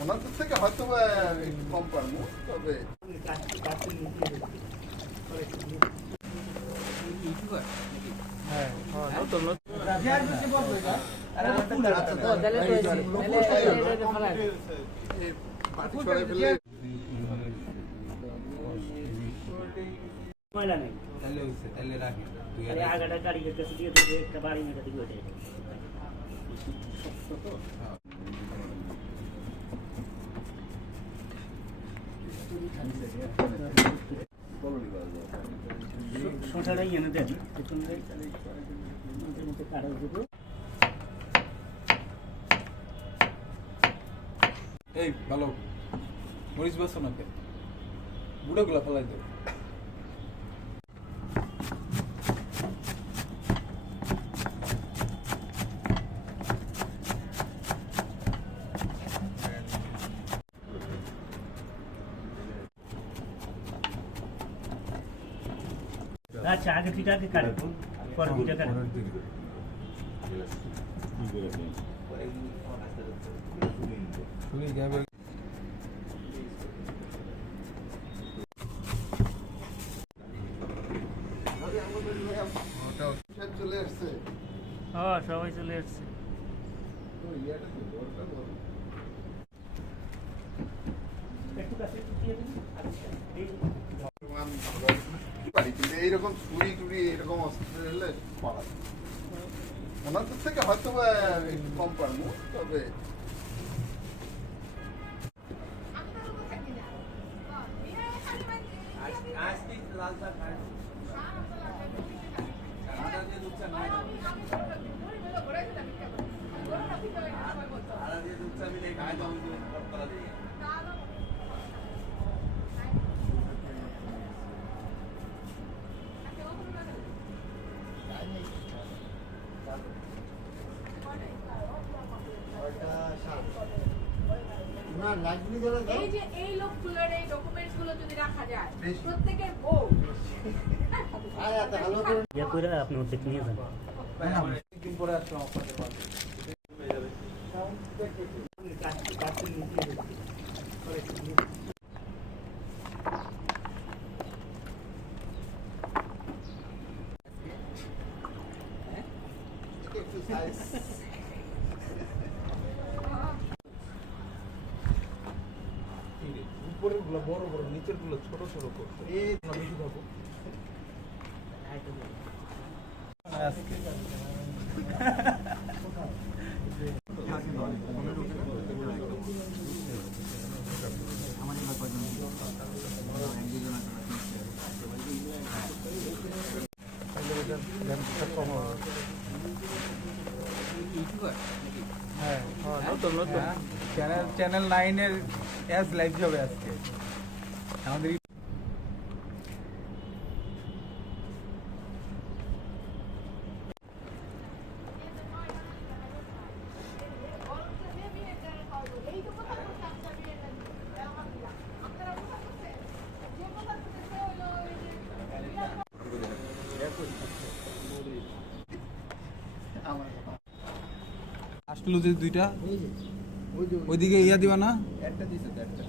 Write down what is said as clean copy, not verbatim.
ওনাদের থেকে হয়তো একটু কম পারবো, তবে ময়লা নেই তাহলে রাখি আগাটা গাড়ির কাছে দিয়ে দেবে একটা বাড়ি মেটা দিবে ওটাই শোটাটাই এনে দেন মধ্যে কাটা দেবো। এই ভালো মরিচ বাসো না কে বুড়োগুলা ফেলাই দেবে। আচ্ছা আগে থেকে আগে কাটে পরে দুইটা কাটে চলে আসছে। হ্যাঁ সবাই চলে আসছে। এইরকম ছুরি টুরি এরকম অস্ত্র এলে পারা ওনাদের থেকে হয়তো একটু কম পারবো, তবে এই যে এই লোকগুলোর এই ডকুমেন্টস গুলো যদি রাখা যায় প্রত্যেকের বউ ইয়া করে আপনি ওদের নিয়ে যান। একদিন পরে আসলাম আপনাদের মাঝে। উপরের গুলো বড় বড়, নিচের গুলো ছোট ছোট করতে এই বেশি খাবো চ্যানেল 9-এর এস লাইভ যাবে আজকে আমাদের। আসলো যে দুইটা ওইদিকে ইয়া দিবা না একটা দিছে একটা